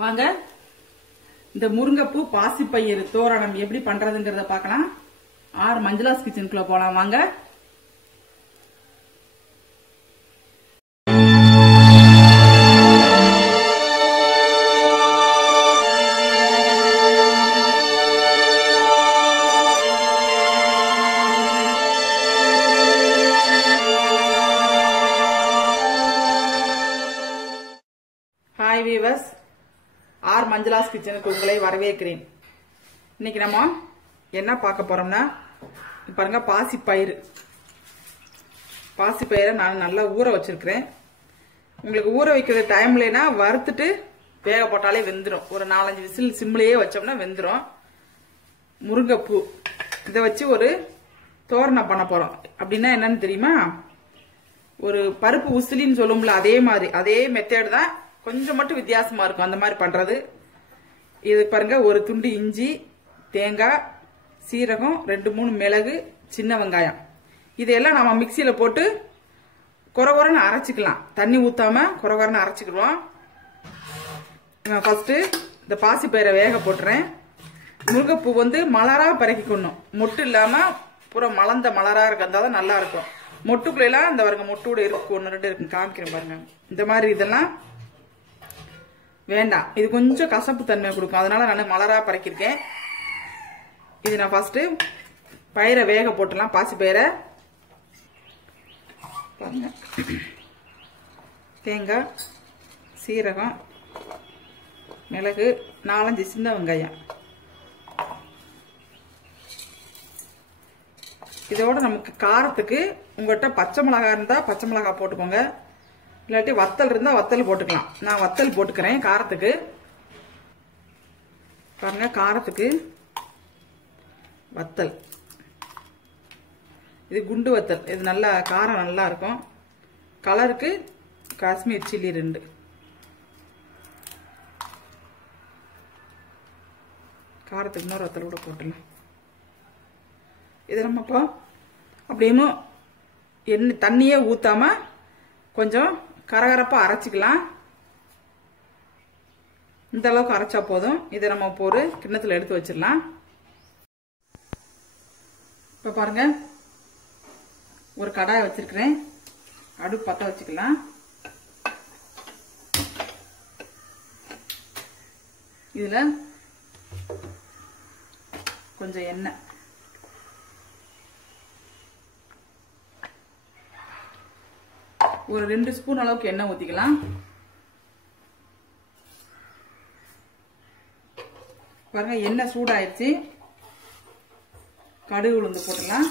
வாங்க இந்த முருங்கைப்பூ பாசிப்பயிறு தோரணம் எப்படி பண்றதுங்கறத பார்க்கலாம். ஆர் மஞ்சுளாஸ் கிச்சனுக்குள்ள போலாம் வாங்க. ஹாய் வீவர்ஸ், ஆர் மஞ்சுளாஸ் கிச்சனுக்கு உங்களை வரவேற்கிறேன். இன்னைக்கு நம்ம என்ன பார்க்க போறோம்னா, பாருங்க பாசிப்பயிரை நான் நல்லா ஊற வச்சிருக்கிறேன். உங்களுக்கு ஊற வைக்கிற டைம்லனா வறுத்துட்டு வேக போட்டாலே வெந்துடும். ஒரு 4-5 விசில் சிம்லேயே வச்சோம்னா வெந்துடும். முருங்கைப்பூ இதை வச்சு ஒரு தோரணம் பண்ண போறோம். அப்படின்னா என்னன்னு தெரியுமா, ஒரு பருப்பு உசிலின்னு சொல்லும்ல, அதே மாதிரி அதே மெத்தேடு தான், கொஞ்சம் மட்டும் வித்தியாசமா இருக்கும் அந்த மாதிரி பண்றது. இது பாருங்க, ஒரு துண்டு இஞ்சி, தேங்காய், சீரகம், 2-3 மிளகு, சின்ன வெங்காயம், இதெல்லாம் நம்ம மிக்சியில போட்டு கொரகொரன்னு அரைச்சிக்கலாம். தண்ணி ஊத்தாம கொரகொரன்னு அரைச்சிக்கிடுவோம். ஃபர்ஸ்ட் இந்த பாசிப்பயிரை வேக போட்டுறேன். முருங்கைப்பூ மலரா பறக்கிக்கணும், மொட்டு இல்லாம பூரா மலர்ந்த மலரா இருந்தாதான் நல்லா இருக்கும். மொட்டுக்குள்ள எல்லாம் இந்த பாருங்க, மொட்டோட இருக்கு, 1-2 இருக்கு, காமிக்கிறேன் பாருங்க. இந்த மாதிரி இதெல்லாம் வேண்டாம், இது கொஞ்சம் கசப்பு தன்மை கொடுக்கும். அதனால நான் மலரா பறக்கிருக்கேன். இது நான் ஃபர்ஸ்ட் பயிரை வேக போட்டுலாம். பாசிப்பயிரை பாருங்க, தேங்காய், சீரகம், மிளகு, 4-5 சின்ன வெங்காயம். இதோட நமக்கு காரத்துக்கு உங்கள்கிட்ட பச்சை மிளகா இருந்தா பச்சை மிளகா போட்டுக்கோங்க, இல்லாட்டி வத்தல் இருந்தா வத்தல் போட்டுக்கலாம். நான் வத்தல் போட்டுக்கிறேன் காரத்துக்கு. பாருங்க, காரத்துக்கு வத்தல், இது குண்டு வத்தல், இது நல்லா காரம் நல்லா இருக்கும். கலருக்கு காஷ்மீர் சில்லி 2, காரத்துக்கு இன்னொரு வத்தல் கூட போட்டுலாம். இது நம்ம இப்போ அப்படியே எண்ணெய் தண்ணியே ஊத்தாம கொஞ்சம் கரகரப்பா அரைச்சிக்கலாம். இந்த அளவுக்கு அரைச்சா போதும். இதை நம்ம இப்போ ஒரு கிண்ணத்துல எடுத்து வச்சிடலாம். இப்ப பாருங்க, ஒரு கடாய் வச்சிருக்கிறேன். அடுப்பு பத்த வச்சுக்கலாம். இதுல கொஞ்சம் எண்ணெய், ஒரு 2 ஸ்பூன் அளவுக்கு எண்ணெய் ஊத்திக்கலாம். பாருங்க, எண்ணெய் சூடாயிருச்சு. கடுகு உளுந்து போட்டுக்கலாம்.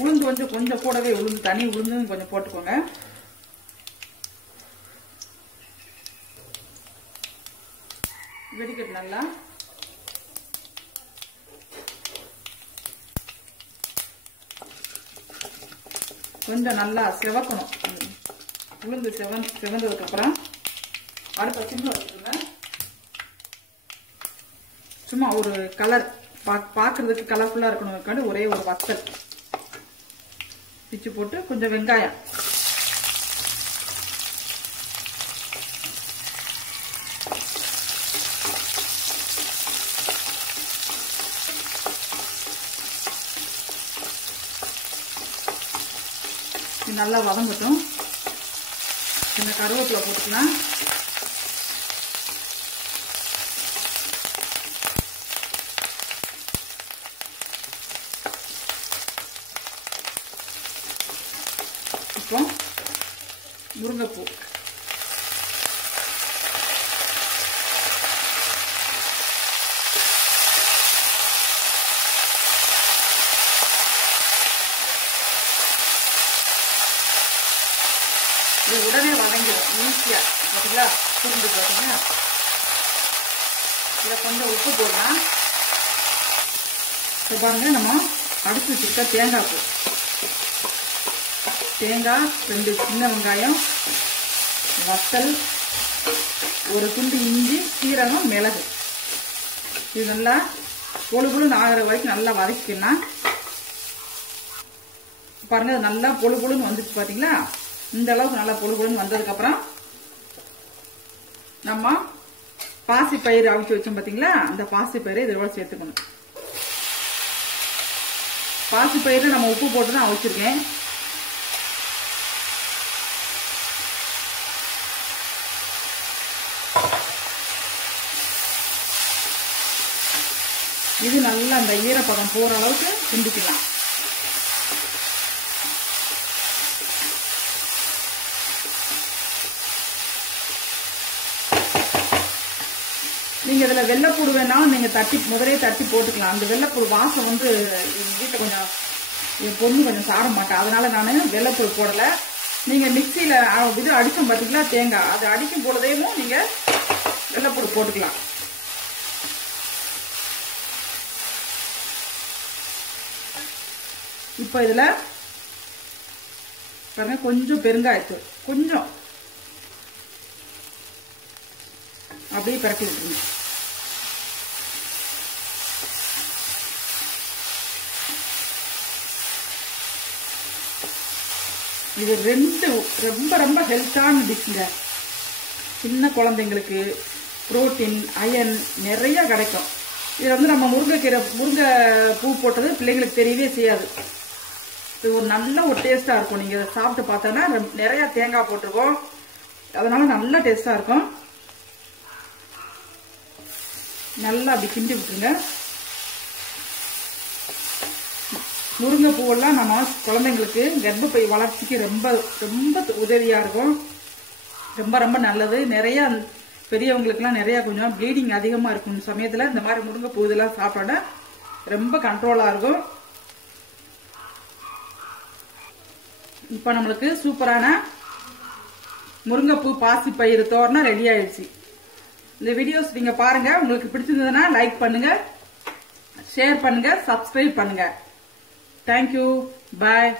உளுந்து கொஞ்சம் கூடவே, உளுந்து தனி உளுந்து கொஞ்சம் போட்டுக்கோங்க. வெடிக்கட்டு நல்லா. கொஞ்சம் நல்லா செவக்கணும். உளுந்து செவந்ததுக்கு அப்புறம் அடுத்த சிம்ல வச்சுக்கோங்க. சும்மா ஒரு கலர் பாக்குறதுக்கு கலர்ஃபுல்லா இருக்கணும். ஒரே ஒரு வத்தல் பிச்சு போட்டு, கொஞ்சம் வெங்காயம், நல்லா வதங்கட்டும். இந்த கருவேப்பிலை போட்டுக்கலாம். இப்போ முருங்கைப்பூ, இது உடனே வதங்கிடும் ஈஸியா. பார்த்தீங்களா, புரிஞ்சு பார்த்தீங்கன்னா. இதை கொஞ்சம் உப்பு போடலாம். பாருங்க, நம்ம அடிச்சு வச்சிருக்க தேங்காய் பூ, தேங்காய், 2 சின்ன வெங்காயம், வத்தல், ஒரு துண்டு இஞ்சி, சீரகம், மிளகு, இது நல்லா பொழுபுழுன்னு ஆகிற வரைக்கும் நல்லா வதக்கிக்கலாம். பாருங்க, நல்லா பொழுபுழுன்னு வந்துச்சு. பாத்தீங்களா, இந்த அளவுக்கு நல்லா பொழுபுழுன்னு வந்ததுக்கு அப்புறம் நம்ம பாசி பயிர் அவிச்சு வச்சோம் பாத்தீங்களா, அந்த பாசி பயிரை இதோட சேர்த்துக்கணும். பாசி பயிர் நம்ம உப்பு போட்டு தான் அவிச்சிருக்கேன். இது நல்லா அந்த ஈரப்பதம் போற அளவுக்கு கிண்டிக்கலாம். நீங்க இதுல வெள்ளைப்பூடு வேணாலும் நீங்க முதலே தட்டி போட்டுக்கலாம். அந்த வெள்ளைப்பூடு வாசம் வந்து வீட்டுல கொஞ்சம் என் பொண்ணு கொஞ்சம் சார மாட்டா, அதனால நான் வெள்ளைப்பூடு போடல. நீங்க மிக்சியில இது அடிச்சோம் பாத்தீங்களா தேங்காய், அது அடிக்கும் பொழுதையும் நீங்க வெள்ளைப்பூடு போட்டுக்கலாம். இப்ப இதுல பாருங்க கொஞ்சம் பெருங்காயத்தூள் கொஞ்சம் அப்படியே பரட்டி விட்டுருங்க. இது ரொம்ப ரொம்ப ஹெல்த்தான டிஷ்ங்க. சின்ன குழந்தைங்களுக்கு புரோட்டீன் அயன் நிறைய கிடைக்கும். இது வந்து நம்ம முருங்கை பூ போட்டது பிள்ளைங்களுக்கு தெரியவே செய்யாது. இது ஒரு நல்ல ஒரு டேஸ்டா இருக்கும். நீங்க இதை சாப்பிட்டு பார்த்தோன்னா நிறைய தேங்காய் போட்டிருக்கோம், அதனால நல்ல டேஸ்டா இருக்கும். நல்லா அப்படி கிண்டி விட்டுருங்க. முருங்கை பூவெல்லாம் நம்ம குழந்தைங்களுக்கு கர்ப்பப்பை வளர்ச்சிக்கு ரொம்ப ரொம்ப உதவியா இருக்கும். ரொம்ப ரொம்ப நல்லது. நிறைய பெரியவங்களுக்குலாம் நிறைய கொஞ்சம் ப்ளீடிங் அதிகமா இருக்கும் சமயத்துல இந்த மாதிரி முருங்கை பூ இதெல்லாம் சாப்பிட்டோன்னா ரொம்ப கண்ட்ரோலா இருக்கும். இப்ப நம்மளுக்கு சூப்பரான முருங்கைப்பூ பாசி பயிறு தோரணம் ரெடி ஆயிடுச்சு. இந்த வீடியோஸ் நீங்க பாருங்க. உங்களுக்கு பிடிச்சிருந்ததுன்னா லைக் பண்ணுங்க, ஷேர் பண்ணுங்க, சப்ஸ்கிரைப் பண்ணுங்க. தேங்க்யூ, பாய்.